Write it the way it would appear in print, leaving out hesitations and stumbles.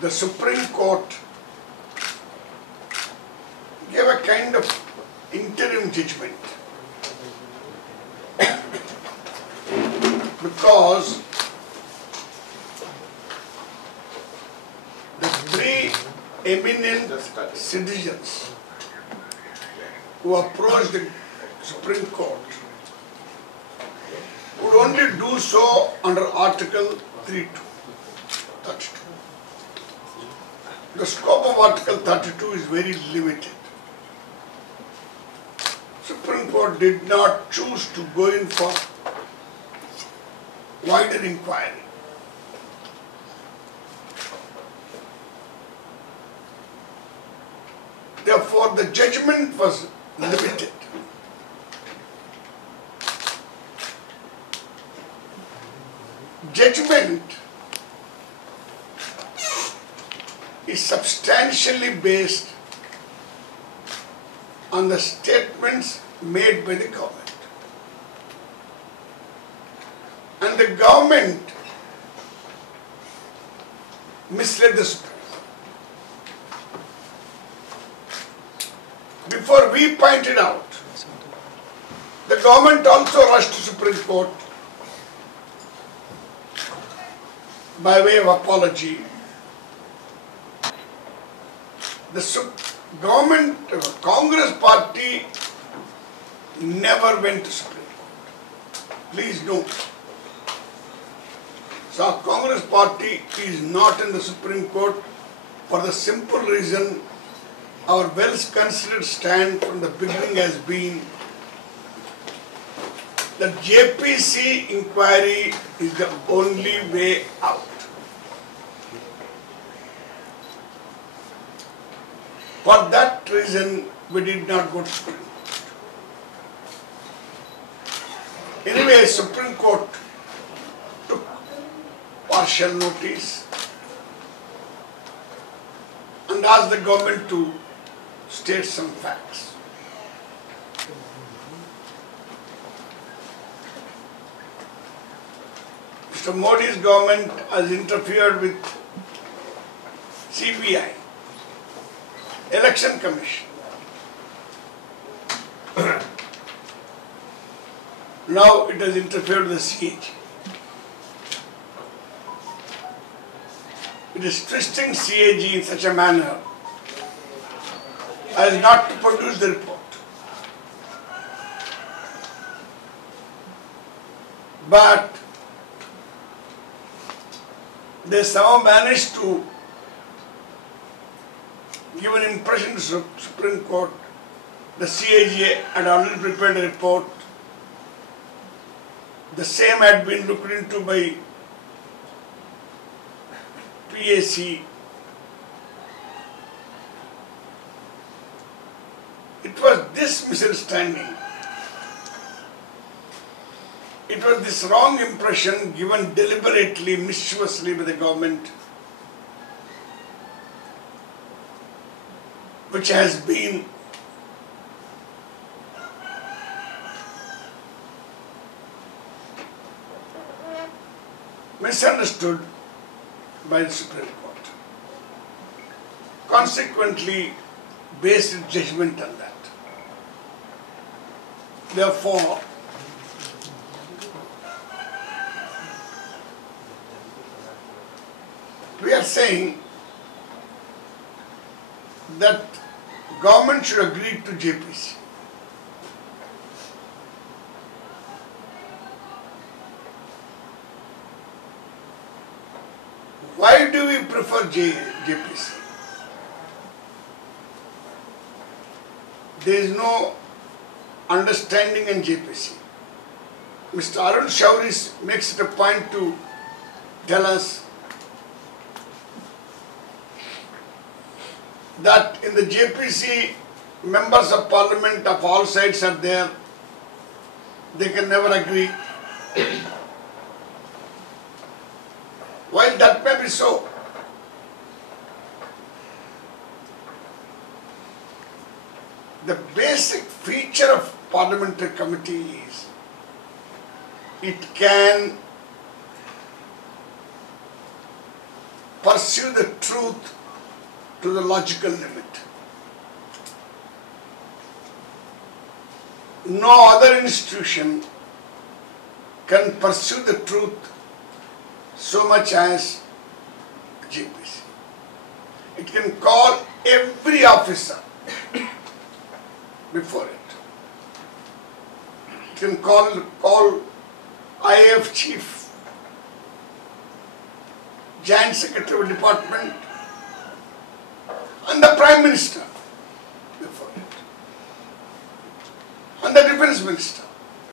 the Supreme Court gave a kind of interim judgment because the three eminent citizens who approached the Supreme Court would only do so under Article 32. The scope of Article 32 is very limited. Supreme Court did not choose to go in for wider inquiry. Therefore, the judgment was limited. Judgment is substantially based on the statements made by the government. And the government misled the Supreme Court. Before we pointed out, the government also rushed to Supreme Court by way of apology. The government, Congress party never went to Supreme Court. Please note. So Congress party is not in the Supreme Court for the simple reason our well-considered stand from the beginning has been that JPC inquiry is the only way out. For that reason, we did not go to Supreme Court. Anyway, Supreme Court took partial notice and asked the government to state some facts. Mr. Modi's government has interfered with CBI, Election Commission. Now it has interfered with the CAG. It is twisting CAG in such a manner as not to produce the report. But they somehow managed to give an impression to the Supreme Court the CAG had already prepared a report. The same had been looked into by PAC. It was this misunderstanding, it was this wrong impression given deliberately, mischievously by the government, which has been misunderstood by the Supreme Court. Consequently, based its judgment on that. Therefore, we are saying that government should agree to JPC. Why do we prefer JPC? There is no understanding in JPC. Mr. Arun Shauris makes it a point to tell us that in the JPC, members of parliament of all sides are there. They can never agree. While that may be so, the basic feature of parliamentary committee is it can pursue the truth to the logical limit. No other institution can pursue the truth so much as JPC. It can call every officer before it. It can call IAF chief, Joint Secretary of Department, and the Prime Minister before it, and the Defence Minister.